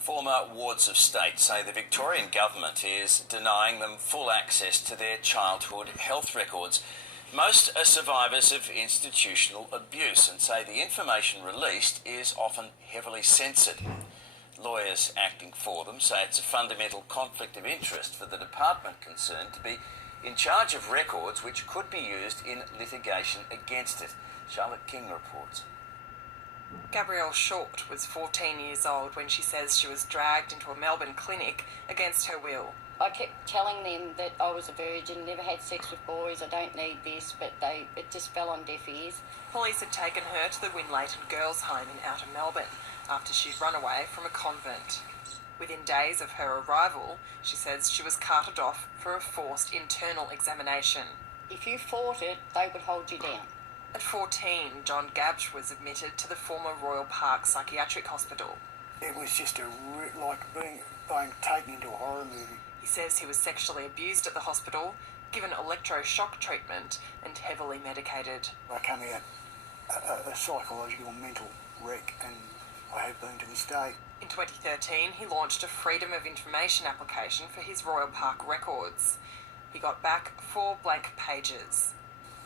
Former wards of state say the Victorian government is denying them full access to their childhood health records. Most are survivors of institutional abuse and say the information released is often heavily censored. Lawyers acting for them say it's a fundamental conflict of interest for the department concerned to be in charge of records which could be used in litigation against it. Charlotte King reports. Gabrielle Short was 14 years old when she says she was dragged into a Melbourne clinic against her will. I kept telling them that I was a virgin, never had sex with boys, I don't need this, but it just fell on deaf ears. Police had taken her to the Winlayton Girls' Home in Outer Melbourne after she'd run away from a convent. Within days of her arrival, she says she was carted off for a forced internal examination. If you fought it, they would hold you down. At 14, John Gabsch was admitted to the former Royal Park Psychiatric Hospital. It was just like being taken into a horror movie. He says he was sexually abused at the hospital, given electroshock treatment and heavily medicated. I come out a psychological mental wreck, and I have been to this day. In 2013, he launched a Freedom of Information application for his Royal Park records. He got back 4 blank pages.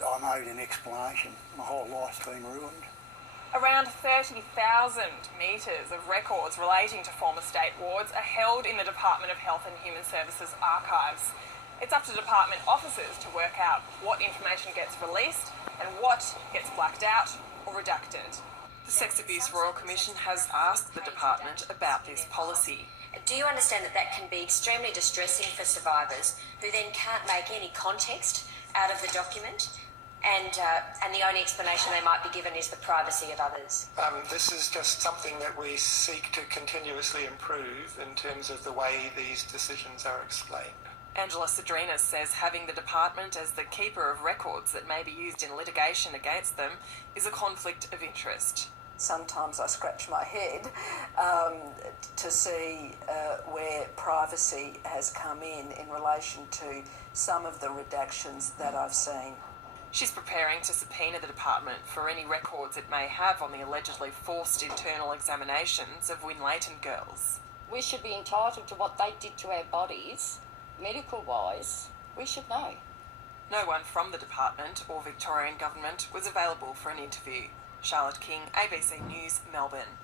I made an explanation. My whole life's been ruined. Around 30,000 metres of records relating to former state wards are held in the Department of Health and Human Services archives. It's up to department officers to work out what information gets released and what gets blacked out or redacted. The Sex Abuse Royal Commission has asked the department about this policy. Do you understand that can be extremely distressing for survivors who then can't make any context out of the document? And the only explanation they might be given is the privacy of others. This is just something that we seek to continuously improve in terms of the way these decisions are explained. Angela Cedrinas says having the department as the keeper of records that may be used in litigation against them is a conflict of interest. Sometimes I scratch my head to see where privacy has come in relation to some of the redactions that I've seen. She's preparing to subpoena the department for any records it may have on the allegedly forced internal examinations of Winlayton girls. We should be entitled to what they did to our bodies, medical-wise. We should know. No one from the department or Victorian government was available for an interview. Charlotte King, ABC News, Melbourne.